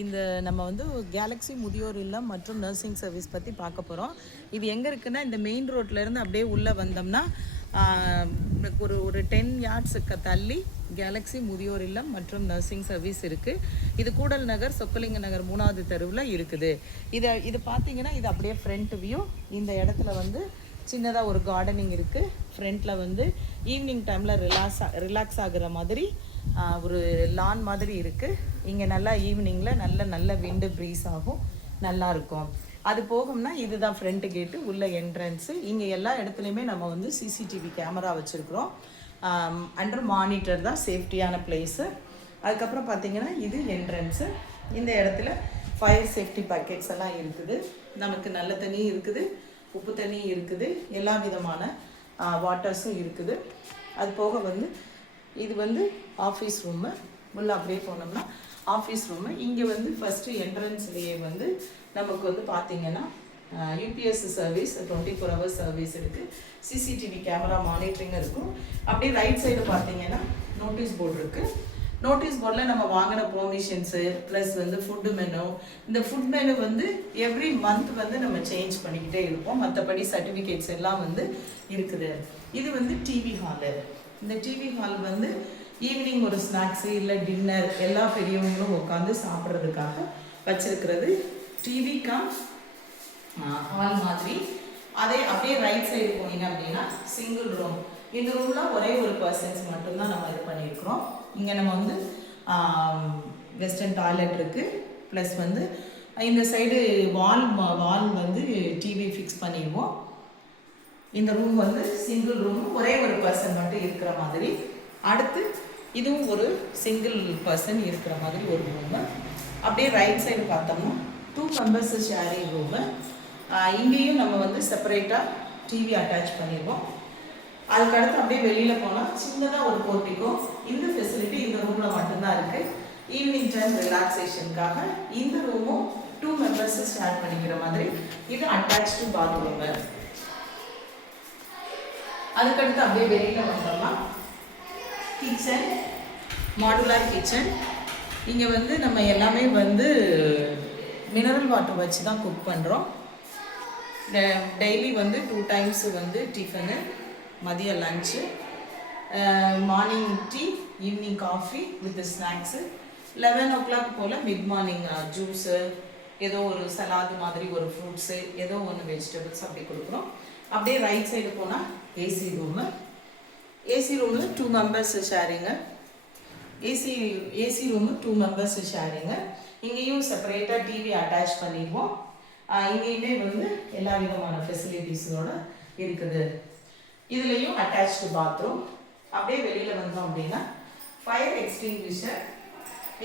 இந்த நம்ம வந்து கேலக்ஸி முதியோர் இல்லம் மற்றும் நர்சிங் சர்வீஸ் பற்றி பார்க்க போகிறோம். இது எங்கே இருக்குன்னா, இந்த மெயின் ரோட்லேருந்து அப்படியே உள்ளே வந்தோம்னா ஒரு ஒரு 10 யார்ட்ஸுக்கு தள்ளி கேலக்ஸி முதியோர் இல்லம் மற்றும் நர்சிங் சர்வீஸ் இருக்குது. இது கூடல் நகர், சொக்கலிங்க நகர் 3வது தெருவில் இருக்குது. இது பார்த்தீங்கன்னா இது அப்படியே ஃப்ரண்ட் வியூ. இந்த இடத்துல வந்து சின்னதாக ஒரு கார்டனிங் இருக்குது. ஃப்ரண்ட்டில் வந்து ஈவினிங் டைமில் ரிலாக்ஸ் ஆகுற மாதிரி ஒரு லான் மாதிரி இருக்குது. இங்கே நல்லா ஈவினிங்கில் நல்ல விண்டு ப்ரீஸ் ஆகும், நல்லாயிருக்கும். அது போகும்னா இதுதான் ஃப்ரண்ட் கேட்டு, உள்ள என்ட்ரன்ஸு. இங்கே எல்லா இடத்துலையுமே நம்ம வந்து சிசிடிவி கேமரா வச்சுருக்குறோம். அண்டர் மானிட்டர் தான், சேஃப்டியான பிளேஸு. அதுக்கப்புறம் பார்த்திங்கன்னா இது என்ட்ரன்ஸு. இந்த இடத்துல ஃபயர் சேஃப்டி பேக்கெட்ஸ் எல்லாம் இருக்குது. நமக்கு நல்ல தண்ணியும் இருக்குது, உப்பு தண்ணியும் இருக்குது, எல்லா விதமான வாட்டர்ஸும் இருக்குது. அது போக வந்து இது வந்து ஆஃபீஸ் ரூமு. உள்ள அப்படியே போனோம்னா ஆஃபீஸ் ரூமு. இங்கே வந்து ஃபஸ்ட்டு என்ட்ரன்ஸ்லேயே வந்து நமக்கு வந்து பார்த்திங்கன்னா யூபிஎஸ் சர்வீஸ் 24 ஹவர்ஸ் சர்வீஸ் இருக்குது. சிசிடிவி கேமரா மானிட்டரிங்கும் இருக்கும். அப்படியே ரைட் சைடு பார்த்திங்கன்னா நோட்டீஸ் போர்டு இருக்குது. நோட்டீஸ் போர்டில் நம்ம வாங்கின பெர்மிஷன்ஸு ப்ளஸ் வந்து ஃபுட்டு மெனு. இந்த ஃபுட் மெனு வந்து எவ்ரி மந்த் வந்து நம்ம சேஞ்ச் பண்ணிக்கிட்டே இருப்போம். மற்றபடி சர்டிஃபிகேட்ஸ் எல்லாம் வந்து இருக்குது. இது வந்து டிவி ஹாலு. இந்த டிவி ஹால் வந்து ஈவினிங் ஒரு ஸ்நாக்ஸு இல்லை டின்னர் எல்லா பெரியவங்களும் உட்காந்து சாப்பிட்றதுக்காக வச்சுருக்கிறது. டிவி கம் ஹால் மாதிரி. அதே அப்படியே ரைட் சைடு போனீங்க அப்படின்னா சிங்கிள் ரூம். இந்த ரூமில் ஒரே ஒரு பர்சன்ஸ் மட்டும்தான் நம்ம இது பண்ணியிருக்கிறோம். இங்கே நம்ம வந்து வெஸ்டர்ன் டாய்லெட் இருக்குது. ப்ளஸ் வந்து இந்த சைடு வால் வந்து டிவி ஃபிக்ஸ் பண்ணிடுவோம். இந்த ரூம் வந்து சிங்கிள் ரூம், ஒரே ஒரு பர்சன் மட்டும் இருக்கிற மாதிரி. அடுத்து இதுவும் ஒரு சிங்கிள் பர்சன் இருக்கிற மாதிரி ஒரு ரூமு. அப்படியே ரைட் சைடு பார்த்தோம்னா 2 மெம்பர்ஸ் ஷேரிங் ரூமு. இங்கேயும் நம்ம வந்து செப்பரேட்டாக டிவி அட்டாச் பண்ணிடுவோம். அதுக்கடுத்து அப்படியே வெளியில் போனால் சின்னதாக ஒரு போர்ட்டிக்கோ. இந்த ஃபெசிலிட்டி இந்த ரூமில் மட்டும்தான் இருக்குது. ஈவினிங் டைம் ரிலாக்ஸேஷனுக்காக இந்த ரூமும் 2 மெம்பர்ஸ் ஷேர் பண்ணிக்கிற மாதிரி. இது அட்டாச்சு பாத்ரூமு. அதுக்கடுத்து அப்படியே வெளியில் வந்தோம்னா கிச்சன், மாடுலார் கிச்சன். இங்கே வந்து நம்ம எல்லாமே வந்து மினரல் வாட்டர் வச்சு தான் குக் பண்ணுறோம். டெய்லி வந்து 2 டைம்ஸ் வந்து டிஃபனு, மதிய lunch, morning tea, evening coffee with snacks. 11 o'clock போல் மிட் மார்னிங் ஜூஸு, ஏதோ ஒரு சலாது மாதிரி ஒரு ஃப்ரூட்ஸு, ஏதோ ஒன்று வெஜிடபிள்ஸ் அப்படி கொடுக்குறோம். அப்படியே ரைட் சைடு போனால் ஏசி ரூமு. ஏசி ரூமில் 2 members sharing. AC room 2 members sharing. இங்கேயும் செப்பரேட்டாக டிவி அட்டாச் பண்ணிடுவோம். இங்கேயுமே வந்து எல்லா விதமான ஃபெசிலிட்டிஸோட இருக்குது. இதுலேயும் அட்டாச்சு பாத்ரூம். அப்படியே வெளியில் வந்தோம் அப்படின்னா ஃபயர் எக்ஸ்டிங்விஷர்.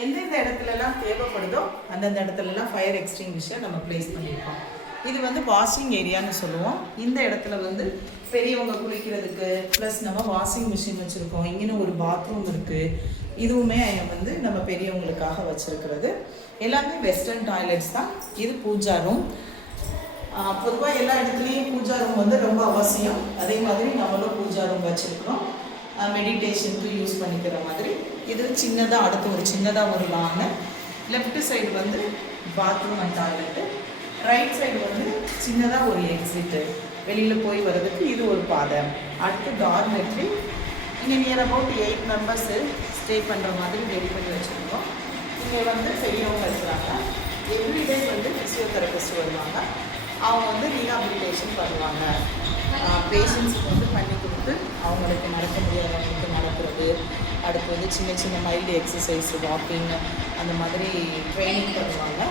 எந்தெந்த இடத்துலலாம் தேவைப்படுதோ அந்தந்த இடத்துலலாம் ஃபயர் எக்ஸ்டிங்விஷர் நம்ம ப்ளேஸ் பண்ணியிருக்கோம். இது வந்து வாஷிங் ஏரியான்னு சொல்லுவோம். இந்த இடத்துல வந்து பெரியவங்க குளிக்கிறதுக்கு ப்ளஸ் நம்ம வாஷிங் மிஷின் வச்சுருக்கோம். இங்கேன்னு ஒரு பாத்ரூம் இருக்குது. இதுவுமே வந்து நம்ம பெரியவங்களுக்காக வச்சுருக்கிறது. எல்லாமே வெஸ்டர்ன் டாய்லெட்ஸ் தான். இது பூஜா ரூம். பொதுவாக எல்லா இடத்துலையும் பூஜா ரூம் வந்து ரொம்ப அவசியம். அதே மாதிரி நம்மளும் பூஜா ரூம் வச்சுருக்கிறோம், மெடிடேஷனுக்கு யூஸ் பண்ணிக்கிற மாதிரி. இது சின்னதாக அடுத்து ஒரு சின்னதாக ஒரு லான்னு. லெஃப்ட் சைடு வந்து bathroom and toilet. Right side வந்து சின்னதாக ஒரு எக்ஸிட்டு, வெளியில் போய் வர்றதுக்கு இது ஒரு பாதை. அடுத்து டார்மெட்ரி. இங்கே நியர் அபவுட் 8 மெம்பர்ஸு ஸ்டே பண்ணுற மாதிரி ரெடி பண்ணி வச்சுருக்கோம். இங்கே வந்து பெரியவங்க இருக்கிறாங்க. எவ்ரிடே வந்து ஃபிசியோதெரபிஸ்ட் வருவாங்க. அவங்க வந்து ரீஹாபிலிட்டேஷன் பண்ணுவாங்க. பேஷண்ட்ஸுக்கு வந்து பண்ணி கொடுத்து அவங்களுக்கு நடக்க முடியாதவங்களுக்கு நடக்கிறது. அடுத்து வந்து சின்ன மைல்டு எக்ஸசைஸ், வாக்கிங் அந்த மாதிரி ட்ரைனிங் பண்ணுவாங்க.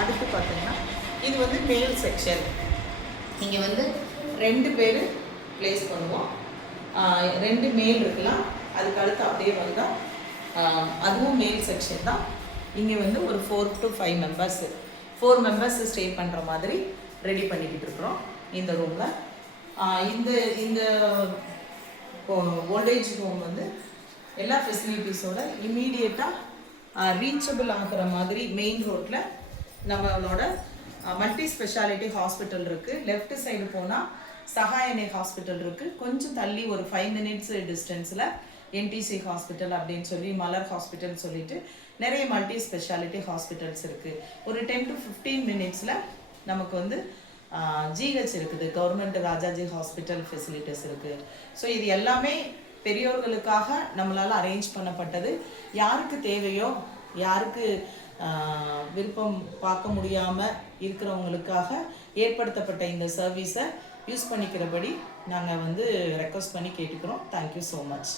அடுத்து பார்த்திங்கன்னா இது வந்து மேல் செக்ஷன். இங்கே வந்து 2 பேர் ப்ளேஸ் பண்ணுவோம். 2 மேல் இருக்கலாம். அதுக்கு அடுத்து அப்படியே வந்தால் அதுவும் மேல் செக்ஷன் தான். இங்கே வந்து ஒரு 4 to 5 மெம்பர்ஸு 4 மெம்பர்ஸ் ஸ்டே பண்ணுற மாதிரி ரெடி பண்ணிக்கிட்டு இருக்கிறோம் இந்த ரூமில். இந்த ஓல்டேஜ் ஹோம் வந்து எல்லா ஃபெசிலிட்டிஸோட இம்மீடியட்டாக ரீச்சபிள் ஆகிற மாதிரி மெயின் ரோட்டில் நம்மளோட மல்டி ஸ்பெஷாலிட்டி ஹாஸ்பிட்டல் இருக்குது. லெஃப்ட் சைடு போனால் சகாயனை ஹாஸ்பிட்டல் இருக்குது. கொஞ்சம் தள்ளி ஒரு 5 minutes டிஸ்டன்ஸில் என்டிசி ஹாஸ்பிட்டல் அப்படின்னு சொல்லி மலர் ஹாஸ்பிட்டல் சொல்லிட்டு நிறைய மல்டி ஸ்பெஷாலிட்டி ஹாஸ்பிட்டல்ஸ் இருக்குது. ஒரு 10 to 15 மினிட்ஸில் நமக்கு வந்து ஜிஹெச் இருக்குது, கவர்மெண்ட் ராஜாஜி ஹாஸ்பிட்டல் ஃபெசிலிட்டிஸ் இருக்குது. ஸோ இது எல்லாமே பெரியோர்களுக்காக நம்மளால் அரேஞ்ச் பண்ணப்பட்டது. யாருக்கு தேவையோ, யாருக்கு விருப்பம் பார்க்க முடியாமல் இருக்கிறவங்களுக்காக ஏற்படுத்தப்பட்ட இந்த சர்வீஸை யூஸ் பண்ணிக்கிறபடி நாங்கள் வந்து ரெக்வஸ்ட் பண்ணி கேட்டுக்கிறோம். Thank you so much.